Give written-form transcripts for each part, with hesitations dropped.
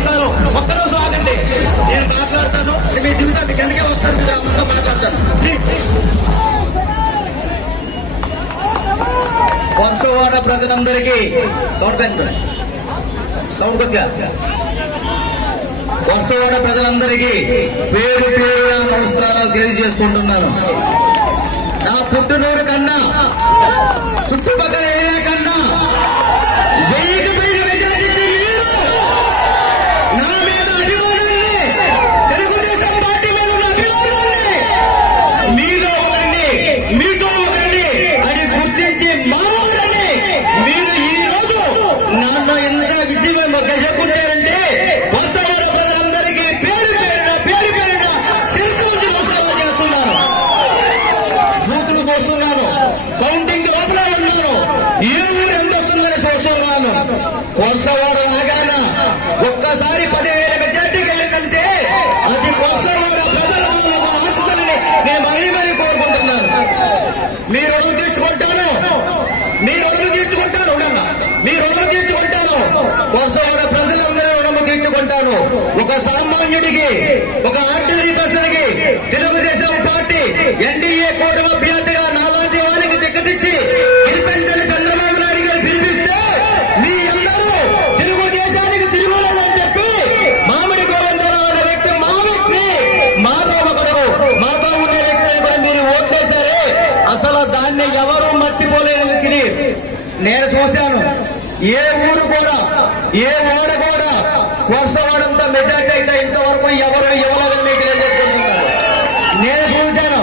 నమస్కారం. ఒక్కరోజు ఆగండి, నేను మాట్లాడతాను. మీ జీవితం మీకు ఎందుకే వస్తాను, మీరు అందరితో మాట్లాడతాను. వర్షవాడ ప్రజలందరికీ సౌండ్ కొద్దిగా వర్షవాడ ప్రజలందరికీ పేరు పేరుగా నమస్కారాలు తెలియజేసుకుంటున్నాను. నా పుట్టినూరు కన్నా చుట్టుపక్కల ఏరియా కన్నా 1000కి పైగా మెజారిటీ మీరు నా మీద అభిమానాన్ని, తెలుగుదేశం పార్టీ మీద ఉన్న అభిమానాన్ని, మీలో ఒకరిని అని గుర్తించి మావాలని మీరు ఈ రోజు నన్ను ఎంత విజయం గెలుచుకుంటారంటే వర్షవాడ ప్రజలందరికీ పేరు పేరున శిరస్సు ఉంచి నమస్కారాలు చేస్తున్నాను. బూతులు పోస్తున్నాను, కౌంటింగ్ లోపల ఉన్నాను, ఏ ఊరు ఎంత వస్తుందని చూస్తున్నాను. వర్షవాడ లాగాన ఒక్కసారి 10,000 మెజార్టీకి వెళ్ళిందంటే అది వర్షవాడ ప్రజల ఆస్తులని నేను మరీ కోరుకుంటున్నాను. మీ రుణం తీర్చుకుంటాను, వర్షవాడ ప్రజలందరూ రుణము తీర్చుకుంటాను. ఒక సామాన్యుడికి, ఒక ఆర్డినరీ పర్సన్ కి తెలుగుదేశం పార్టీ ఎన్డీఏ కూటమి అభ్యర్థిగా నాలాంటి వారికి దిక్కదిచ్చి గెలిపించని చంద్రబాబు నాయుడు గారు పిలిపిస్తే మీ అందరూ తెలుగుదేశానికి తిరుగులేదని చెప్పి మామిడి గోవిందరావు అనే వ్యక్తి మాతో ఉండే వ్యక్తిని కూడా మీరు ఓట్లేశారే. అసలు దాన్ని ఎవరు మర్చిపోలేని వ్యక్తిని నేను చూశాను. ఏ ఊరు కూడా, ఏ వాడ కూడా వర్షవాడంతా మెజార్టీ అయితే ఇంతవరకు ఎవరు ఇవ్వలేదని మీకు తెలియజేసుకుంటున్నారు. నేను చూశాను,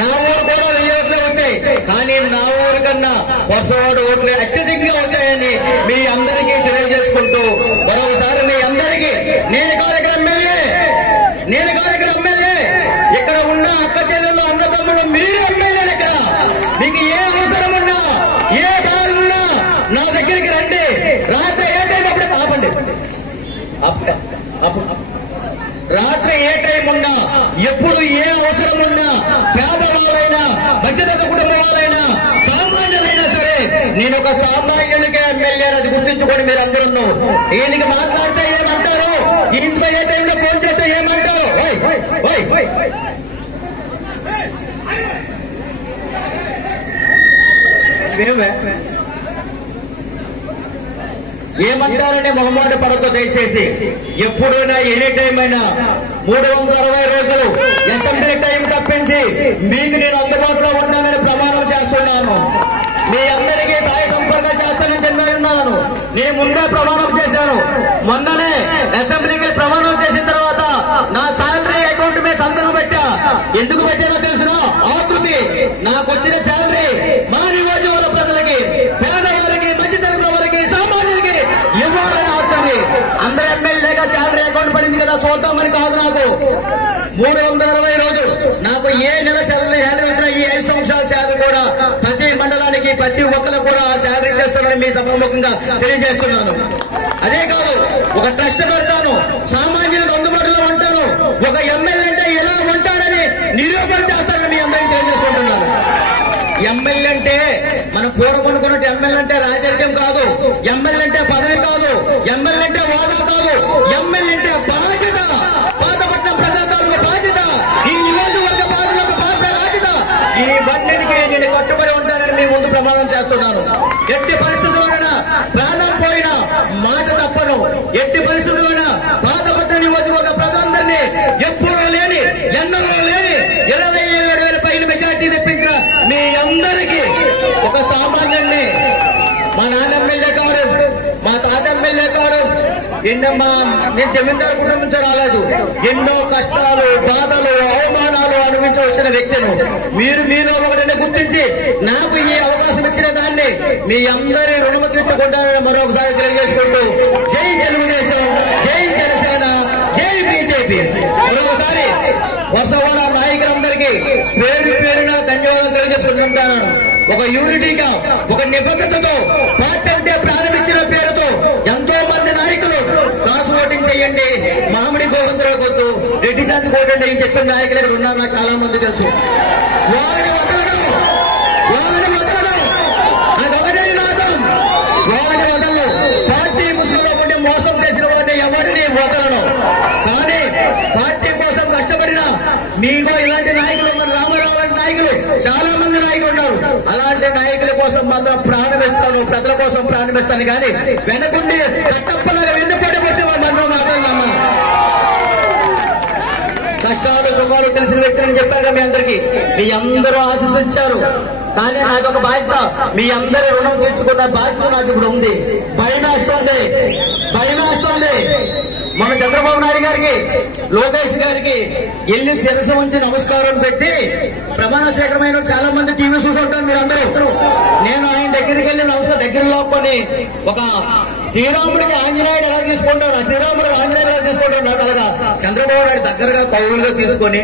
నా ఊరు కూడా 1000 ఓట్లే వచ్చాయి. కానీ నా ఊరు కన్నా వర్షవాడు ఓట్లే అత్యధికంగా వచ్చాయని మీ అందరికీ తెలియజేసుకుంటూ మరొకసారి మీ అందరికీ నేను కాదు ఇక్కడ ఎమ్మెల్యే, ఇక్కడ ఉన్న అక్క చెల్లెలు అన్నదమ్ములు మీరు ఎమ్మెల్యేలు. ఇక్కడ మీకు ఏ అవసరం ఉన్నా, ఏ బాధలున్నా నా దగ్గరికి రండి. రాత్రి ఏ టైం అప్పుడే ఆపండి. రాత్రి ఏ టైం ఉన్నా, ఎప్పుడు ఏ అవసరం ఉన్నా, పేదవాళ్ళైనా, మధ్యతరగతి కుటుంబం వాళ్ళైనా, సామాన్యులైనా సరే నేను ఒక సామాన్యునికే ఎమ్మెల్యే అది గుర్తించుకొని మీరు అందరూ ఉన్నారు. ఈయనకి మాట్లాడితే ఏమంటారు, ఇంట్లో ఏ టైంలో ఫోన్ చేస్తే ఏమంటారు, ఏమంటారని మొహమాట పడతో దయచేసి ఎప్పుడైనా ఎనీ టైం అయినా 360 రోజులు అసెంబ్లీ టైం తప్పించి మీకు నేను అందుబాటులో ఉంటానని ప్రమాణం చేస్తున్నాను. మీ అందరికీ సహాయ సంపర్కం చేస్తానని చెప్పాను. నేను ముందే ప్రమాణం చేశాను. మొన్ననే అసెంబ్లీకి ప్రమాణం చేసిన తర్వాత నా శాలరీ అకౌంట్ మీద సంతకం పెట్టా. ఎందుకు పెట్టానో తెలుసునా? ఆకృతి నాకు వచ్చిన శాలరీ మా నియోజకవర్గ ప్రజలకి, పేదవారికి, మధ్యతరగతి వారికి, సామాన్యులకి ఇవ్వాలని ఆకృతి. అందరూ ఎమ్మెల్యేగా శాలరీ అకౌంట్ పడింది కదా చూద్దామని కాదు. నాకు 360 రోజులు నాకు ఏ నెల శాలరీ వచ్చినా ఈ 5 సంవత్సరాల శాలరీ కూడా ప్రతి మండలానికి ప్రతి ఒక్కరు కూడా శాలరీ చేస్తానని మీ సభాముఖంగా తెలియజేస్తున్నాను. అదే కాదు, ఒక ట్రస్ట్ పెడతాను, సామాన్యులకు అందుబాటులో ఉంటాను. ఒక ఎమ్మెల్యే అంటే ఎలా ఉంటాడని నిరూపణ చేస్తానని మీ అందరికీ తెలియజేసుకుంటున్నాను. ఎమ్మెల్యే అంటే మనం పూర్వం అనుకున్నట్టు ఎమ్మెల్యే అంటే రాజకీయం కాదు, ఎమ్మెల్యే అంటే పదవి కాదు, ఎమ్మెల్యే అంటే హోదా కాదు, ఎమ్మెల్యే అంటే బాధ్యత. పాతపట్నం ప్రజల తాలూకు బాధ్యత, ఈ నియోజకవర్గ పాలనకు బాధ్యత. ఈ బండికి నేను కట్టుబడి ఉంటానని మీ ముందు ప్రమాణం చేస్తున్నాను. ఎట్టి పరిస్థితుల్లోనైనా ప్రాణం పోయినా మాట తప్పను. ఎట్టి పరిస్థితుల్లోనైనా పాతపట్నం నియోజకవర్గ ప్రజలందరినీ ఎప్పుడూ లేని, ఎన్నడూ లేని 27,000 పైన మెజార్టీ తెప్పించిన మీ అందరికీ ఒక సామాన్యుడిని, మా నాన్న ఎమ్మెల్యే కాదు, మా తాత ఎమ్మెల్యే కాదు, నేను జమీందారు కుటుంబం నుంచి రాలేదు. ఎన్నో కష్టాలు, బాధలు, అవమానాలు అనుభవించి వచ్చిన వ్యక్తిను మీలో ఒకటిని గుర్తించి నాకు ఈ అవకాశం ఇచ్చిన దాన్ని మీ అందరి రుణము తీర్చుకుంటానని మరొకసారి తెలియజేసుకుంటూ జై తెలుగుదేశం, జై జనసేన, జై బీజేపీ. మరొకసారి వర్షవాడ నాయకులందరికీ పేరు పేరున ధన్యవాదాలు తెలియజేసుకుంటున్నాను. ఒక యూనిటీగా, ఒక నిబద్ధతతో పార్టీ అంటే ప్రారంభించిన పేరుతో ఎంతో మంది నాయకులు క్రాస్ ఓటింగ్ చేయండి, మామిడి గోవిందరావు కొద్దు, రెడ్డి శాంతి కోటండి అని చెప్పిన నాయకులు ఇక్కడ ఉన్నారు. నాకు చాలా మంది తెలుసు. వాళ్ళని వదలడం నాకు ఒకటే నినాదం. వాళ్ళని వదలను. పార్టీ ముసుగులో ఉండి మోసం చేసిన వాడిని ఎవరిని వదలను. కానీ పార్టీ కోసం కష్టపడిన మీకో ఇలాంటి నాయకులు, మన రామారావు లాంటి నాయకులు చాలా మంది నాయకులు ఉన్నారు. అలాంటి నాయకుల కోసం మాత్రం ప్రాణమిస్తాను, ప్రజల కోసం ప్రాణమిస్తాను. కానీ వెనకుండి కట్టప్పలాగా వెన్నుపోటీ కోసం మాత్రం నమ్మను. కష్టాలు సుఖాలు తెలిసిన వ్యక్తులని చెప్పారుగా మీ అందరికీ. మీ అందరూ ఆశీస్సులు కానీ నాకు ఒక బాధ్యత, మీ అందరి రుణం తీర్చుకున్న బాధ్యత నాకు ఇప్పుడు ఉంది. భయమేస్తుంది. మన చంద్రబాబు నాయుడు గారికి, లోకేష్ గారికి వెళ్ళి శిరస్సు ఉంచి నమస్కారం పెట్టి ప్రమాణ స్వీకారమైన చాలా మంది టీవీ చూసుకుంటారు మీరందరూ. నేను ఆయన దగ్గరికి వెళ్ళి నమస్కారం దగ్గర లోపని ఒక శ్రీరాముడికి ఆంజనేయుడు ఎలా తీసుకుంటారు, శ్రీరాముడికి ఆంజనేయుడు ఎలా తీసుకుంటారు, నాకు అలాగా చంద్రబాబు నాయుడు దగ్గరగా కౌలుగా తీసుకొని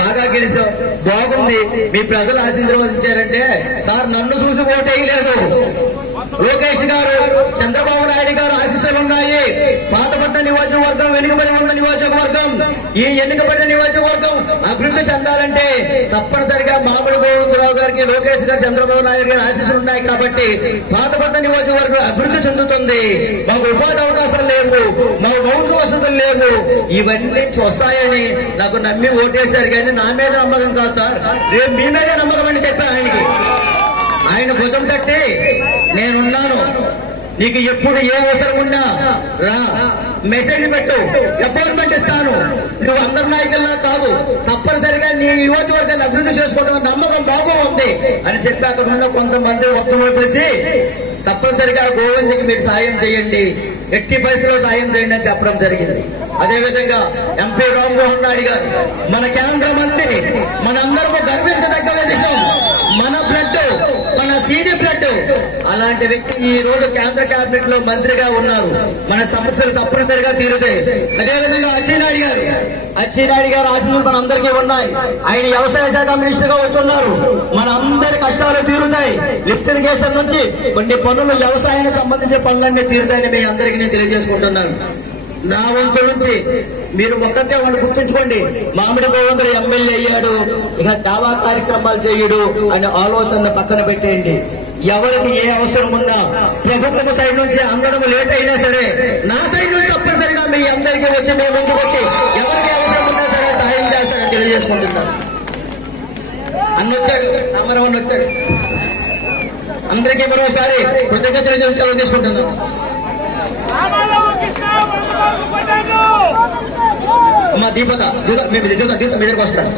బాగా గెలిచావు, బాగుంది, మీ ప్రజలు ఆశీర్వదించారంటే సార్ నన్ను చూసి ఓటేయలేదు. లోకేష్ గారు, చంద్రబాబు నాయుడు గారు ఆశీస్సులు ఉన్నాయి. పాతపట్న నియోజకవర్గం వెనుకబడి ఉన్న నియోజకవర్గం, ఈ ఎన్నికబడిన నియోజకవర్గం అభివృద్ధి చెందాలంటే తప్పనిసరిగా మామిడి గోవిందరావు గారికి, లోకేష్ గారు, చంద్రబాబు నాయుడు గారి ఆశీస్సులు ఉన్నాయి. కాబట్టి పాతపట్న నియోజకవర్గం అభివృద్ధి చెందుతుంది. మాకు ఉపాధి అవకాశాలు లేవు, మాకు మౌలిక వసతులు లేవు, ఇవన్నీ వస్తాయని నాకు నమ్మి ఓటేశారు. కానీ నా మీద నమ్మకం కాదు సార్, రేపు మీ మీదే నమ్మకం అని చెప్పాను ఆయనకి. ఆయన భుజం తట్టి నేనున్నాను, నీకు ఎప్పుడు ఏ అవసరం ఉన్నా రా, మెసేజ్ పెట్టు, అపాయింట్మెంట్ ఇస్తాను, నువ్వు అందరి నాయకుల్లా కాదు, తప్పనిసరిగా నీ నియోజకవర్గాన్ని అభివృద్ధి చేసుకోవడం నమ్మకం బాగుంది అని చెప్పి అక్కడ ఉన్న కొంతమంది మొత్తంలో కలిసి తప్పనిసరిగా గోవింద్కి మీరు సాయం చేయండి, ఎట్టి పరిస్థితిలో సాయం చేయండి అని చెప్పడం జరిగింది. అదేవిధంగా ఎంపీ రామ్మోహన్ నాయుడు గారు మన కేంద్ర మంత్రి, మనందరము గర్వించదగ్గ విషయం, మన బ్లడ్, మన సీడీ బ్లడ్, అలాంటి వ్యక్తి ఈ రోజు కేంద్ర కేబినెట్ లో మంత్రిగా ఉన్నారు. మన సమస్యలు తప్పనిసరిగా తీరుతాయి. అదేవిధంగా అచ్చెన్నాయుడు గారు ఆశీస్సులు మన అందరికీ ఉన్నాయి. ఆయన వ్యవసాయ శాఖ మినిస్టర్ గా వచ్చున్నారు. మన అందరి కష్టాలు తీరుతాయి. లిఫ్ట్ ఇరిగేషన్ నుంచి కొన్ని పనులు, వ్యవసాయానికి సంబంధించిన పనులన్నీ తీరుతాయని మీ అందరికీ నేను తెలియజేసుకుంటున్నాను. నా వంతు నుంచి మీరు ఒక్కటే వాళ్ళు గుర్తుంచుకోండి, మామిడి గోవిందరు ఎమ్మెల్యే అయ్యాడు, ఇక దావా కార్యక్రమాలు చేయడు అనే ఆలోచన పక్కన పెట్టేయండి. ఎవరికి ఏ అవసరం ఉన్నా ప్రభుత్వం సైడ్ నుంచి అందడం లేట్ అయినా సరే నా సైడ్ నుంచి తప్పనిసరిగా మీ అందరికీ వచ్చి మీ ముందుకు వచ్చి ఎవరికి అవసరం ఉన్నా సరే సాయం చేస్తారని తెలియజేసుకుంటున్నాను. అన్నొచ్చాడు, రామారావు వచ్చాడు. అందరికీ మరోసారి కృతజ్ఞతలు సెలవు తీసుకుంటున్నాను. అమ్మా దీపక మీ దగ్గరకు వస్తాను.